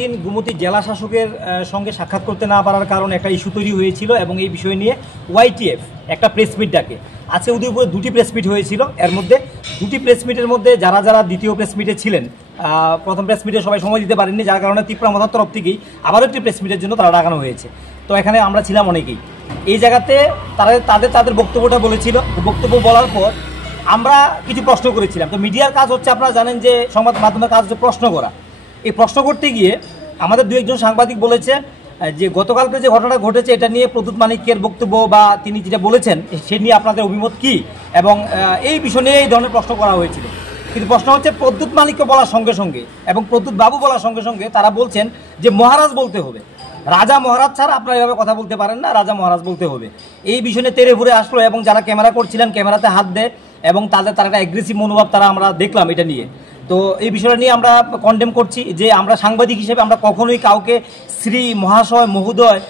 দিন গুমতি জেলা শাসকের সঙ্গে সাক্ষাৎ করতে না পারার কারণে একটা ইস্যু তৈরি হয়েছিল এবং এই বিষয় নিয়ে ওয়াইটিএফ একটা প্রেস মিট ডাকে। আজকে উদয়পুরে দুটি প্রেস মিট হয়েছিল। এর মধ্যে দুটি প্রেস মিটের মধ্যে যারা যারা দ্বিতীয় প্রেস মিটে ছিলেন, প্রথম প্রেস মিটে সবাই সময় দিতে পারেননি, যার কারণে তীব্রামথার তরফ থেকেই আবারও একটি প্রেস মিটের জন্য তারা ডাকানো হয়েছে। তো এখানে আমরা ছিলাম অনেকেই। এই জায়গাতে তারা তাদের বক্তব্যটা বলেছিল। বক্তব্য বলার পর আমরা কিছু প্রশ্ন করেছিলাম। তো মিডিয়ার কাজ হচ্ছে, আপনারা জানেন যে সংবাদ মাধ্যমের কাজ হচ্ছে প্রশ্ন করা। এই প্রশ্ন করতে গিয়ে আমাদের দু একজন সাংবাদিক বলেছে যে গতকালকে যে ঘটনাটা ঘটেছে এটা নিয়ে প্রদ্যুৎ মানিক্যের বক্তব্য বা তিনি যেটা বলেছেন সে নিয়ে আপনাদের অভিমত কী, এবং এই বিষয় নিয়ে এই ধরনের প্রশ্ন করা হয়েছিল। কিন্তু প্রশ্ন হচ্ছে প্রদ্যুৎ মানিক্য বলার সঙ্গে সঙ্গে এবং প্রদ্যুৎ বাবু বলার সঙ্গে সঙ্গে তারা বলছেন যে মহারাজ বলতে হবে, রাজা মহারাজ ছাড়া আপনারা এভাবে কথা বলতে পারেন না, রাজা মহারাজ বলতে হবে। এই বিষয় নিয়ে তেড়ে ঘুরে আসলো এবং যারা ক্যামেরা করছিলেন ক্যামেরাতে হাত দেয় এবং তারা একটা অ্যাগ্রেসিভ মনোভাব তারা আমরা দেখলাম এটা নিয়ে। তো এই বিষয়টা নিয়ে আমরা কন্ডেম করছি যে আমরা সাংবাদিক হিসেবে আমরা কখনোই কাউকে শ্রী মহাশয় মহোদয়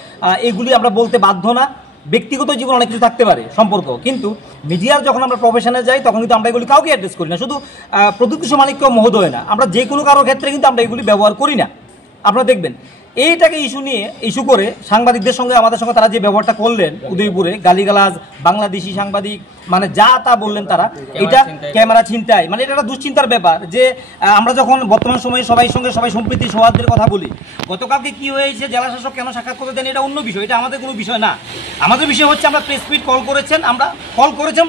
এগুলি আমরা বলতে বাধ্য না। ব্যক্তিগত জীবন অনেক কিছু থাকতে পারে সম্পর্ক, কিন্তু মিডিয়ার যখন আমরা প্রফেশনে যাই তখন কিন্তু আমরা এগুলি কাউকে অ্যাড্রেস করি না। শুধু প্রদ্যুৎ কিশোর মানিক্য মহোদয় না, আমরা যে কোনো কারো ক্ষেত্রে কিন্তু আমরা এগুলি ব্যবহার করি না। আপনারা দেখবেন এইটাকে ইস্যু করে সাংবাদিকদের সঙ্গে আমাদের সঙ্গে তারা যে ব্যবহারটা করলেন উদয়পুরে, গালিগালাজ, বাংলাদেশি সাংবাদিক মানে যা তা বললেন তারা, এটা ক্যামেরা ছিনতাই, মানে এটা একটা দুশ্চিন্তার ব্যাপার। যে আমরা যখন বর্তমান সময়ে সবাই সম্প্রীতি সৌহার্দ্যের কথা বলি, গতকালকে কি হয়েছে, জেলা শাসক কেন সাক্ষাৎ করতে দেন এটা অন্য বিষয়, এটা আমাদের কোনো বিষয় না। আমাদের বিষয় হচ্ছে আমরা প্রেস মিট কল করেছেন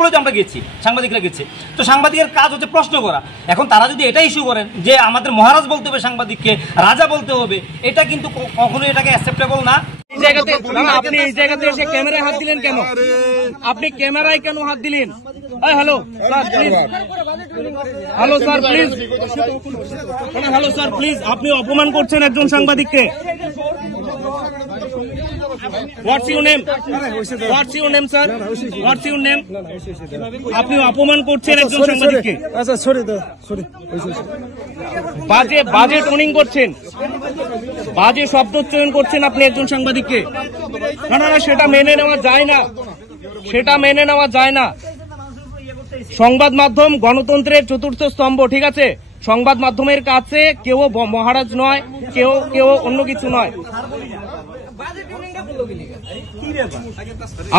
বলে আমরা গেছি, সাংবাদিকরা গেছে। তো সাংবাদিকের কাজ হচ্ছে প্রশ্ন করা। এখন তারা যদি এটা ইস্যু করেন যে আমাদের মহারাজ বলতে হবে, সাংবাদিককে রাজা বলতে হবে, এটা কিন্তু কখনোই এটাকে অ্যাকসেপ্টেবল না। আপনি এই জায়গাতে এসে ক্যামেরায় হাত দিলেন কেন? আপনি ক্যামেরায় কেন হাত দিলেন? Hello sir please, hello sir please, hello sir please, আপনি অপমান করছেন একজন সাংবাদিককে। What's your name? What's your name, sir? What's your name? আপনি অপমান করছেন একজন সাংবাদিককে। আচ্ছা সরি বাজে টোনিং করছেন, বাজে শব্দ চয়ন করছেন আপনি একজন সাংবাদিককে। না, সেটা মেনে নেওয়া যায় না, সেটা মেনে নেওয়া যায় না। সংবাদ মাধ্যম গণতন্ত্রের চতুর্থ স্তম্ভ, ঠিক আছে? সংবাদ মাধ্যমের কাছে কেউ মহারাজ নয়, কেউ অন্য কিছু নয়।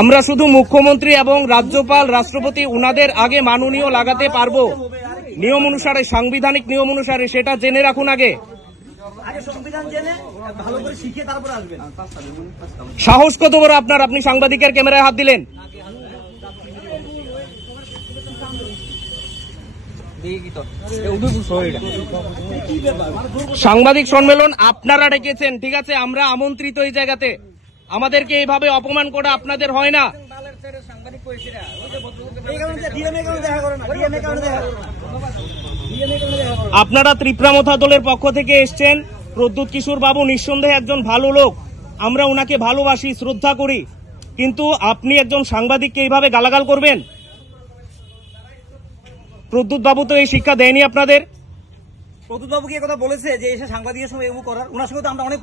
আমরা শুধু মুখ্যমন্ত্রী এবং রাজ্যপাল, রাষ্ট্রপতি উনাদের আগে মাননীয় লাগাতে পারবো নিয়ম অনুসারে, সাংবিধানিক নিয়ম অনুসারে, সেটা জেনে রাখুন আগে। সাহস কত বড় আপনার, আপনি সাংবাদিকের ক্যামেরায় হাত দিলেন? সাংবাদিক সম্মেলন আপনারা ডেকেছেন, ঠিক আছে? আমরা আমন্ত্রিত এই জায়গাতে। আমাদেরকে এইভাবে অপমান করা আপনাদের হয় না। আপনারা ত্রিপ্রামথা দলের পক্ষ থেকে এসছেন। প্রদ্যুৎ কিশোর বাবু নিঃসন্দেহে একজন ভালো লোক, আমরা ওনাকে ভালোবাসি, শ্রদ্ধা করি, কিন্তু আপনি একজন সাংবাদিককে এইভাবে গালাগাল করবেন? প্রদ্যুৎ বাবু তো এই শিক্ষা দেয়নি আপনাদের। প্রদ্যুৎ বাবু কি কথা বলেছে যে এসে সাংবাদিকের সঙ্গে এমন করার? ওনার সঙ্গে তো আমরা অনেক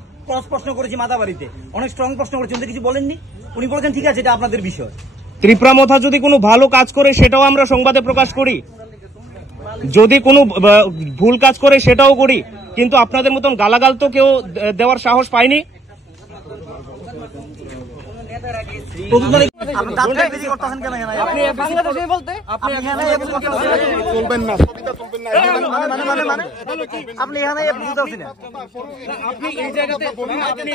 প্রশ্ন করেছি, মাতাবাড়িতে অনেক স্ট্রং প্রশ্ন করেছি, উনি কিছু বলেননি। উনি বলেছেন ঠিক আছে এটা আপনাদের বিষয়। ত্রিপ্রামথা যদি কোনো ভালো কাজ করে সেটাও আমরা সংবাদে প্রকাশ করি, যদি কোনো ভুল কাজ করে সেটাও করি, কিন্তু আপনাদের মতন গালাগাল তো কেউ দেওয়ার সাহস পায়নি। আপনি